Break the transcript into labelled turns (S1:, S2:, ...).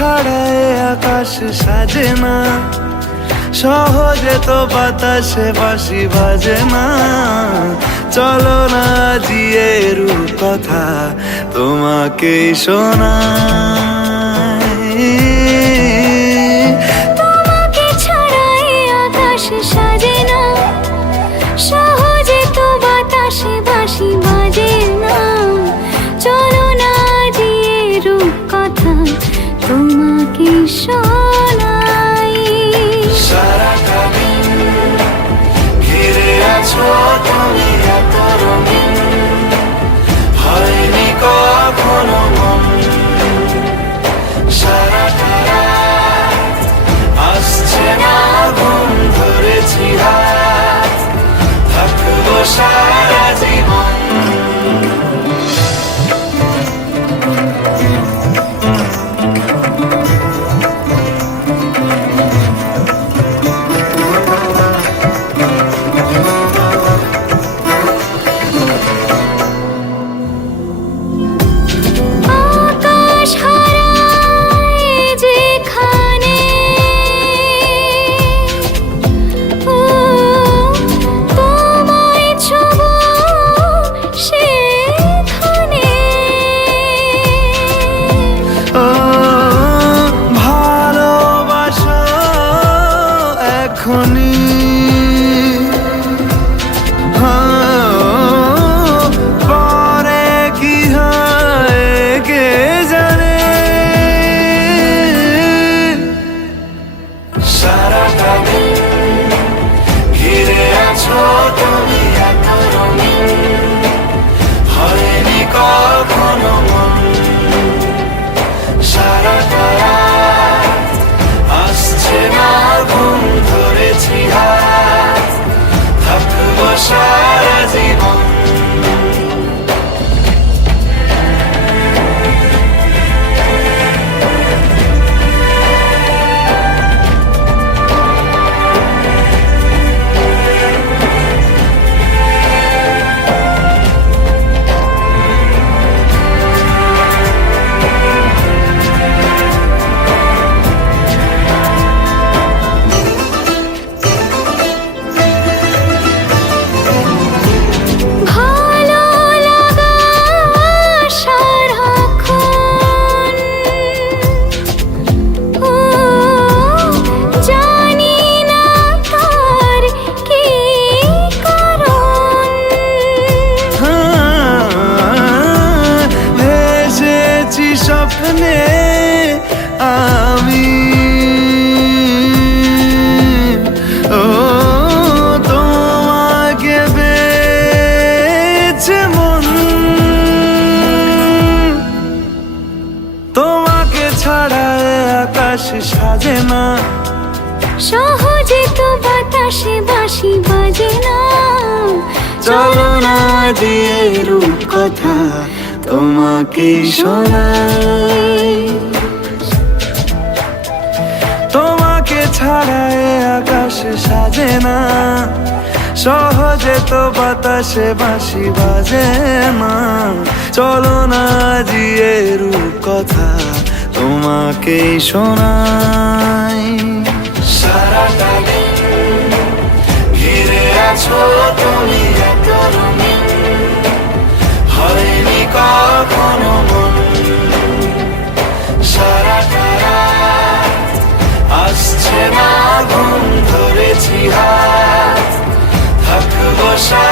S1: ছাড়ায় আকাশ সাজে না সহজে তো বাতাসে বাসি বাজে না চলো না জিয়ে কথা তোমাকে
S2: শোনা এখনই স্বপ্নে আমি। ও তোমাকে বেছে মন। তোমাকে ছাড়া আকাশ সাজে না।
S1: সহজে তো বাতাসে বাসি বাজে না।
S2: চলো না দিয়ে রূপ কথা তোমাকে শোনাই। তোমাকে ছাড়া এ আকাশ সাজে না, সহজে তো বাতাসে বাঁশি বাজে না। চলো না দিয়ে রূপ কথা তোমাকে শোনাই। সারাটা ঘিরে আছো তুমি shine.